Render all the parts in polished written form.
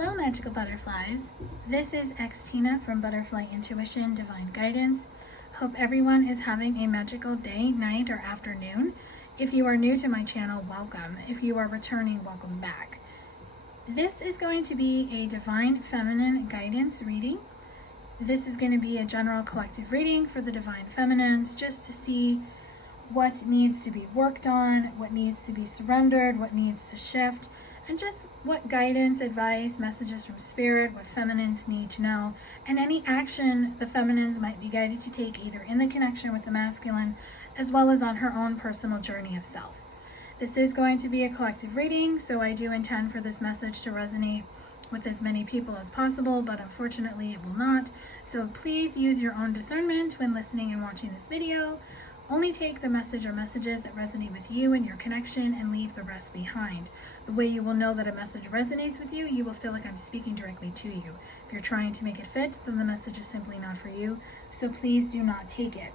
Hello, magical butterflies. This is Xtina from ButterflyIntuition Divine Guidance. Hope everyone is having a magical day, night, or afternoon. If you are new to my channel, welcome. If you are returning, welcome back. This is going to be a divine feminine guidance reading. This is going to be a general collective reading for the divine feminines, just to see what needs to be worked on, what needs to be surrendered, what needs to shift, and just what guidance, advice, messages from spirit, what feminines need to know, and any action the feminines might be guided to take either in the connection with the masculine as well as on her own personal journey of self. This is going to be a collective reading, so I do intend for this message to resonate with as many people as possible, but unfortunately it will not. So please use your own discernment when listening and watching this video. Only take the message or messages that resonate with you and your connection and leave the rest behind. The way you will know that a message resonates with you, you will feel like I'm speaking directly to you. If you're trying to make it fit, then the message is simply not for you, so please do not take it.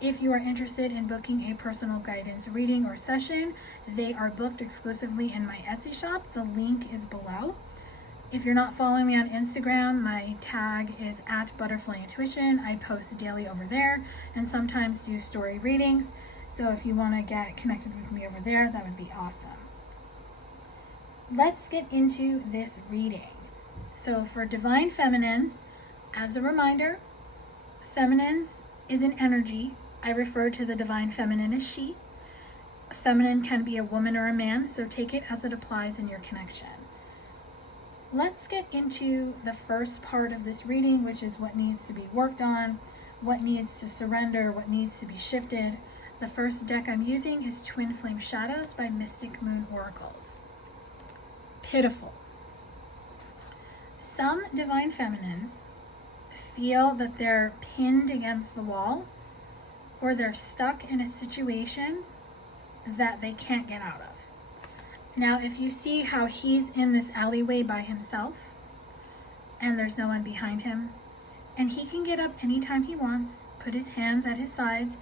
If you are interested in booking a personal guidance reading or session, they are booked exclusively in my Etsy shop. The link is below. If you're not following me on Instagram, my tag is @ButterflyIntuition. I post daily over there and sometimes do story readings. So if you want to get connected with me over there, that would be awesome. Let's get into this reading. So for divine feminines, as a reminder, feminines is an energy. I refer to the divine feminine as she. A feminine can be a woman or a man, so take it as it applies in your connection. Let's get into the first part of this reading, which is what needs to be worked on, what needs to surrender, what needs to be shifted. The first deck I'm using is Twin Flame Shadows by Mystic Moon Oracles. Pitiful. Some divine feminines feel that they're pinned against the wall or they're stuck in a situation that they can't get out of. Now, if you see how he's in this alleyway by himself and there's no one behind him, and he can get up anytime he wants, put his hands at his sides,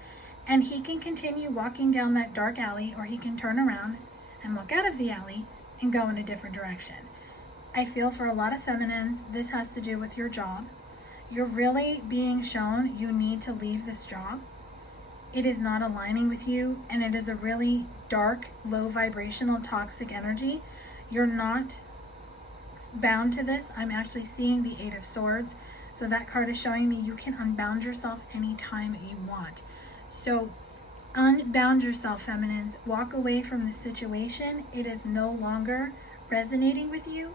and he can continue walking down that dark alley, or he can turn around and walk out of the alley and go in a different direction. I feel for a lot of feminines, this has to do with your job. You're really being shown you need to leave this job. It is not aligning with you, and it is a really dark, low vibrational, toxic energy. You're not bound to this. I'm actually seeing the Eight of Swords. So that card is showing me you can unbound yourself anytime you want. So unbound yourself, feminines. Walk away from the situation. It is no longer resonating with you,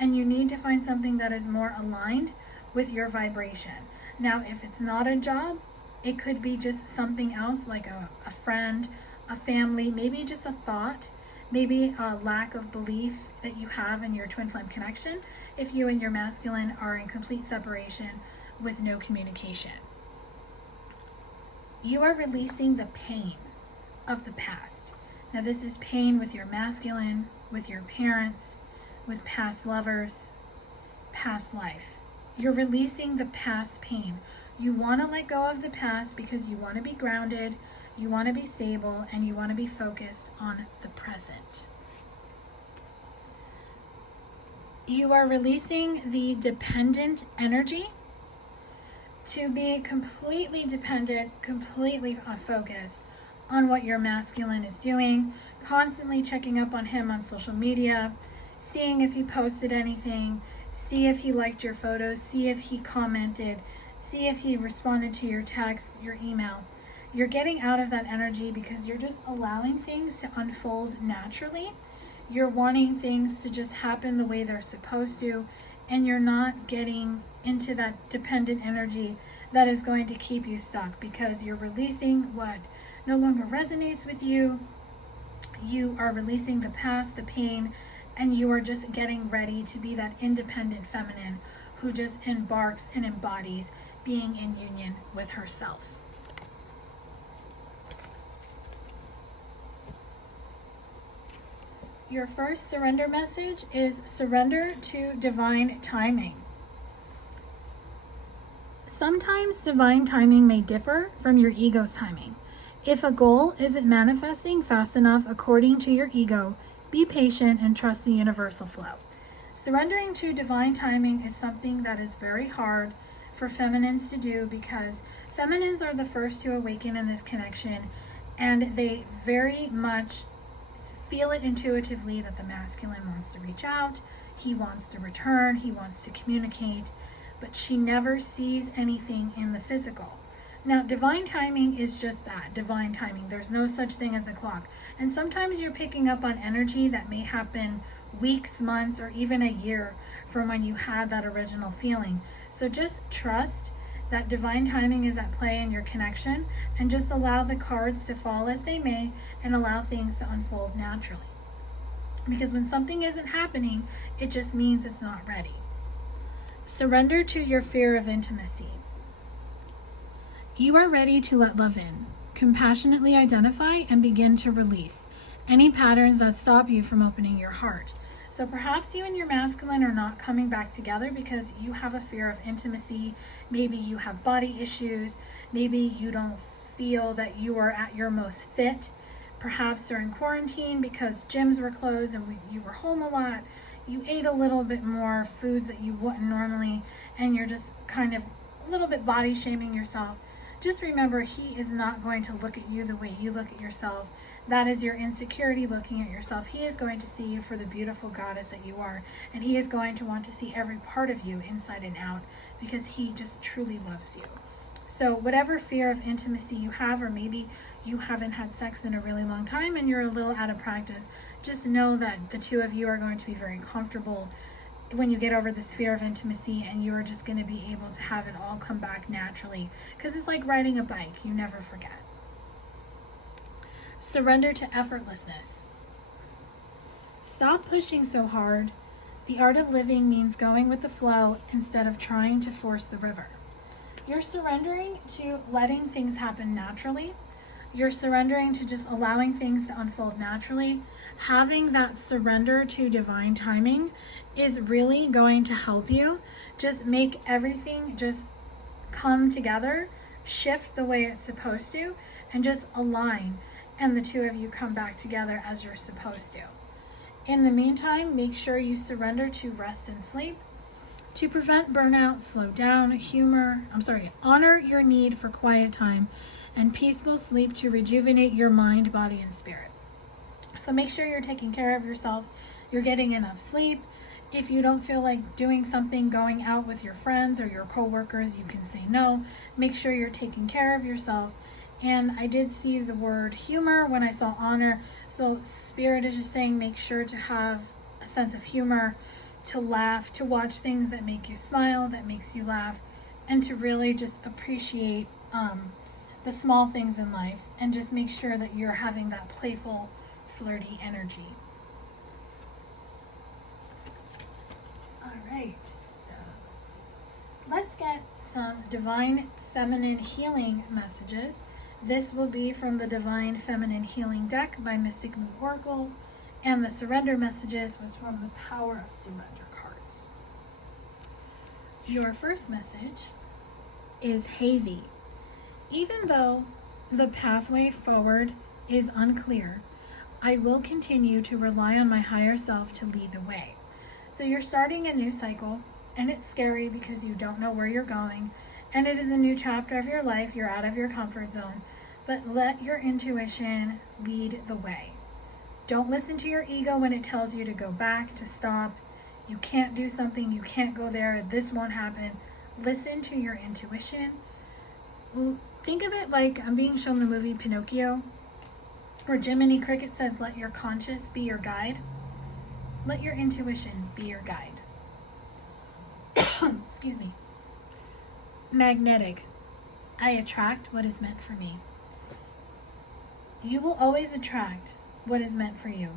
and you need to find something that is more aligned with your vibration. Now, if it's not a job, it could be just something else, like a friend, a family, maybe just a thought, maybe a lack of belief that you have in your twin flame connection if you and your masculine are in complete separation with no communication. You are releasing the pain of the past. Now, this is pain with your masculine, with your parents, with past lovers, past life. You're releasing the past pain. You want to let go of the past because you want to be grounded, you want to be stable, and you want to be focused on the present. You are releasing the dependent energy to be completely dependent, completely focused on what your masculine is doing, constantly checking up on him on social media, seeing if he posted anything, see if he liked your photos, see if he commented, see if he responded to your text, your email. You're getting out of that energy because you're just allowing things to unfold naturally. You're wanting things to just happen the way they're supposed to, and you're not getting into that dependent energy that is going to keep you stuck because you're releasing what no longer resonates with you. You are releasing the past, the pain, and you are just getting ready to be that independent feminine who just embarks and embodies being in union with herself. Your first surrender message is surrender to divine timing. Sometimes divine timing may differ from your ego's timing. If a goal isn't manifesting fast enough according to your ego, be patient and trust the universal flow. Surrendering to divine timing is something that is very hard for feminines to do, because feminines are the first to awaken in this connection, and they very much feel it intuitively that the masculine wants to reach out, he wants to return, he wants to communicate, but she never sees anything in the physical. Now, divine timing is just that, divine timing. There's no such thing as a clock. And sometimes you're picking up on energy that may happen weeks, months, or even a year from when you had that original feeling. So just trust that divine timing is at play in your connection, and just allow the cards to fall as they may and allow things to unfold naturally. Because when something isn't happening, it just means it's not ready. Surrender to your fear of intimacy. You are ready to let love in. Compassionately identify and begin to release any patterns that stop you from opening your heart. So perhaps you and your masculine are not coming back together because you have a fear of intimacy. Maybe you have body issues. Maybe you don't feel that you are at your most fit. Perhaps during quarantine, because gyms were closed and you were home a lot, you ate a little bit more foods that you wouldn't normally, and you're just kind of a little bit body shaming yourself. Just remember, he is not going to look at you the way you look at yourself. That is your insecurity looking at yourself. He is going to see you for the beautiful goddess that you are, and he is going to want to see every part of you inside and out, because he just truly loves you. So whatever fear of intimacy you have, or maybe you haven't had sex in a really long time and you're a little out of practice, just know that the two of you are going to be very comfortable when you get over this fear of intimacy, and you are just going to be able to have it all come back naturally, because it's like riding a bike. You never forget. Surrender to effortlessness. Stop pushing so hard. The art of living means going with the flow instead of trying to force the river. You're surrendering to letting things happen naturally. You're surrendering to just allowing things to unfold naturally. Having that surrender to divine timing is really going to help you just make everything just come together, shift the way it's supposed to, and just align, and the two of you come back together as you're supposed to. In the meantime, make sure you surrender to rest and sleep. To prevent burnout, slow down, honor your need for quiet time and peaceful sleep to rejuvenate your mind, body, and spirit. So make sure you're taking care of yourself. You're getting enough sleep. If you don't feel like doing something, going out with your friends or your coworkers, you can say no. Make sure you're taking care of yourself. And I did see the word humor when I saw honor. So Spirit is just saying, make sure to have a sense of humor, to laugh, to watch things that make you smile, that makes you laugh, and to really just appreciate the small things in life, and just make sure that you're having that playful, flirty energy. All right, so let's get some divine feminine healing messages. This will be from the Divine Feminine Healing deck by Mystic Moon Oracles, and the surrender messages was from the Power of Surrender cards. Your first message is hazy. Even though the pathway forward is unclear, I will continue to rely on my higher self to lead the way. So you're starting a new cycle, and it's scary because you don't know where you're going, and it is a new chapter of your life. You're out of your comfort zone, but let your intuition lead the way. Don't listen to your ego when it tells you to go back, to stop. You can't do something, you can't go there, this won't happen. Listen to your intuition. Think of it like I'm being shown the movie Pinocchio, where Jiminy Cricket says, let your conscience be your guide. Let your intuition be your guide. Excuse me. Magnetic. I attract what is meant for me. You will always attract what is meant for you.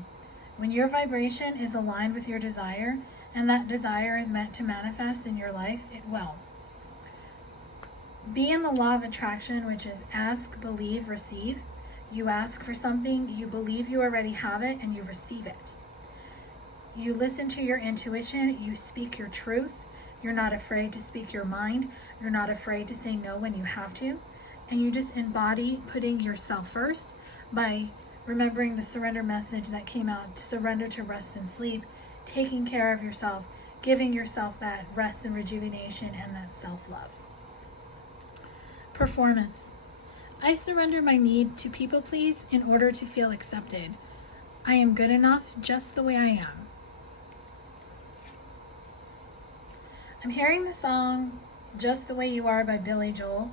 When your vibration is aligned with your desire, and that desire is meant to manifest in your life, it will. Be in the law of attraction, which is ask, believe, receive. You ask for something, you believe you already have it, and you receive it. You listen to your intuition, you speak your truth. You're not afraid to speak your mind. You're not afraid to say no when you have to. And you just embody putting yourself first by remembering the surrender message that came out, surrender to rest and sleep. taking care of yourself, giving yourself that rest and rejuvenation and that self-love. Performance. I surrender my need to people please in order to feel accepted. I am good enough just the way I am. I'm hearing the song Just the Way You Are by Billy Joel.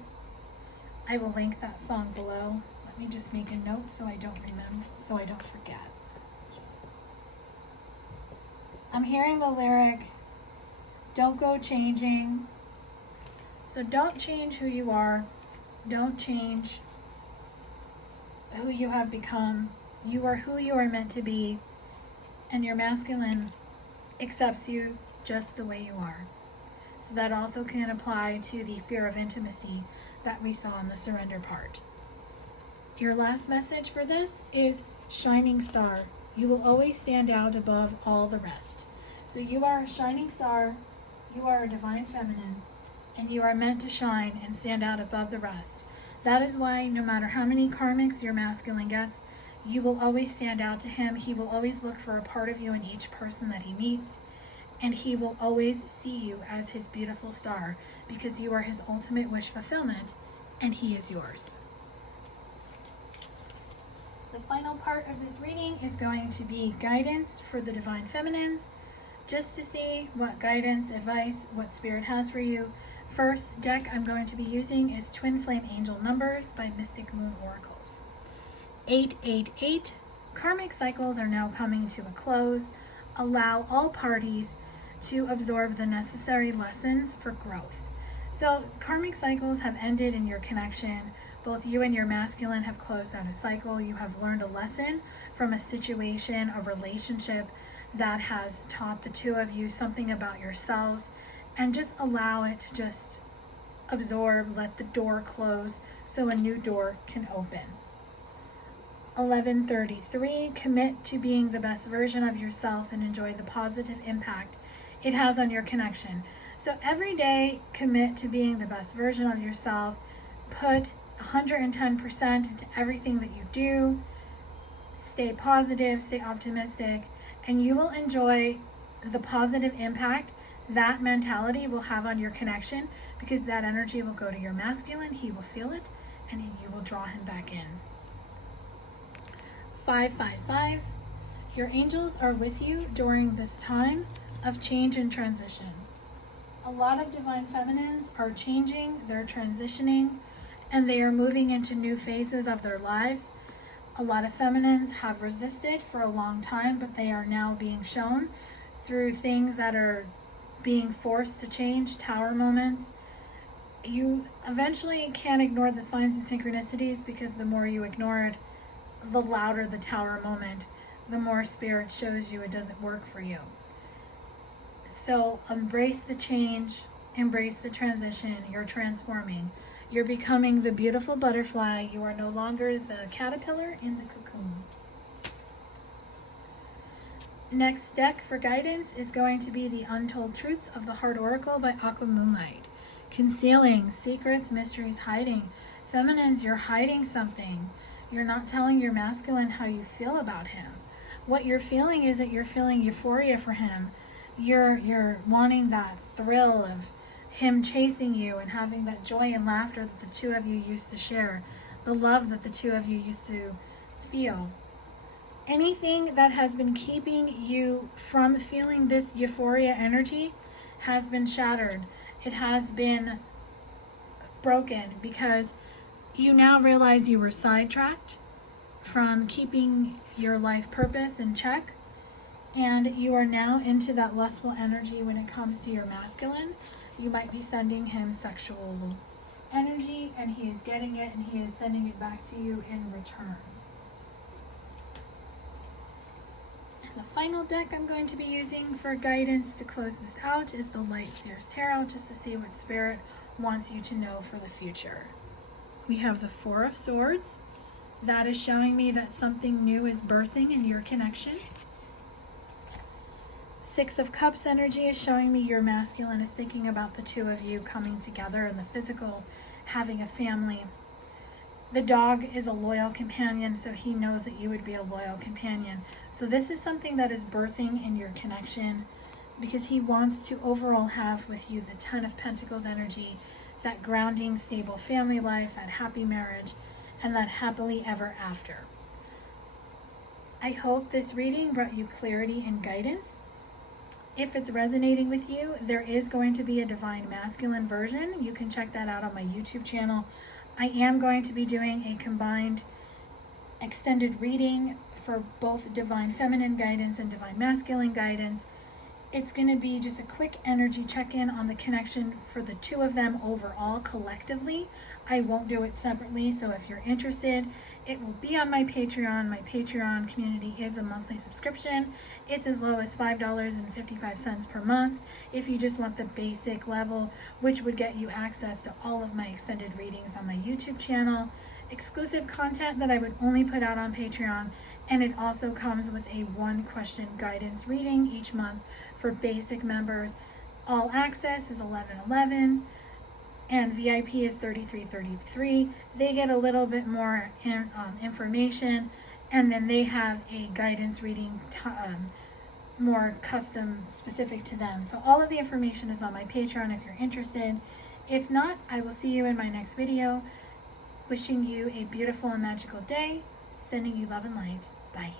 I will link that song below. Let me just make a note so I don't forget. I'm hearing the lyric, don't go changing. So don't change who you are. Don't change who you have become. You are who you are meant to be, and your masculine accepts you just the way you are. So that also can apply to the fear of intimacy that we saw in the surrender part. Your last message for this is shining star. You will always stand out above all the rest. So you are a shining star, you are a divine feminine, and you are meant to shine and stand out above the rest. That is why no matter how many karmics your masculine gets, you will always stand out to him. He will always look for a part of you in each person that he meets, and he will always see you as his beautiful star because you are his ultimate wish fulfillment and he is yours. The final part of this reading is going to be guidance for the divine feminines, just to see what guidance, advice, what spirit has for you. First deck I'm going to be using is Twin Flame Angel Numbers by Mystic Moon Oracles. 888, karmic cycles are now coming to a close. Allow all parties to absorb the necessary lessons for growth. So karmic cycles have ended in your connection. Both you and your masculine have closed out a cycle. You have learned a lesson from a situation, a relationship that has taught the two of you something about yourselves, and just allow it to just absorb, let the door close so a new door can open. 1133, commit to being the best version of yourself and enjoy the positive impact it has on your connection. So every day, commit to being the best version of yourself. Put 110% into everything that you do. Stay positive, stay optimistic, and you will enjoy the positive impact that mentality will have on your connection, because that energy will go to your masculine, he will feel it, and you will draw him back in. 555, your angels are with you during this time of change and transition. A lot of divine feminines are changing, they're transitioning, and they are moving into new phases of their lives. A lot of feminines have resisted for a long time, but they are now being shown through things that are being forced to change, tower moments. You eventually can't ignore the signs and synchronicities, because the more you ignore it, the louder the tower moment, the more spirit shows you it doesn't work for you. So embrace the change, embrace the transition. You're transforming. You're becoming the beautiful butterfly. You are no longer the caterpillar in the cocoon. Next deck for guidance is going to be the Untold Truths of the Heart Oracle by Aqua Moonlight. Concealing, secrets, mysteries, hiding. Feminines, you're hiding something. You're not telling your masculine how you feel about him. What you're feeling is that you're feeling euphoria for him. You're wanting that thrill of him chasing you and having that joy and laughter that the two of you used to share, the love that the two of you used to feel. Anything that has been keeping you from feeling this euphoria energy has been shattered. It has been broken, because you now realize you were sidetracked from keeping your life purpose in check, and you are now into that lustful energy when it comes to your masculine. You might be sending him sexual energy, and he is getting it, and he is sending it back to you in return. And the final deck I'm going to be using for guidance to close this out is the Light Seers Tarot, just to see what Spirit wants you to know for the future. We have the Four of Swords. That is showing me that something new is birthing in your connection. Six of Cups energy is showing me your masculine is thinking about the two of you coming together in the physical, having a family. The dog is a loyal companion, so he knows that you would be a loyal companion. So this is something that is birthing in your connection, because he wants to overall have with you the Ten of Pentacles energy, that grounding, stable family life, that happy marriage, and that happily ever after. I hope this reading brought you clarity and guidance. If it's resonating with you, there is going to be a Divine Masculine version. You can check that out on my YouTube channel. I am going to be doing a combined extended reading for both Divine Feminine guidance and Divine Masculine guidance. It's going to be just a quick energy check-in on the connection for the two of them overall collectively. I won't do it separately, so if you're interested, it will be on my Patreon. My Patreon community is a monthly subscription. It's as low as $5.55 per month if you just want the basic level, which would get you access to all of my extended readings on my YouTube channel, exclusive content that I would only put out on Patreon, and it also comes with a 1-question guidance reading each month for basic members. All access is $11.11 and VIP is $33.33. They get a little bit more information, and then they have a guidance reading more custom specific to them. So all of the information is on my Patreon if you're interested. If not, I will see you in my next video. Wishing you a beautiful and magical day. Sending you love and light. Bye.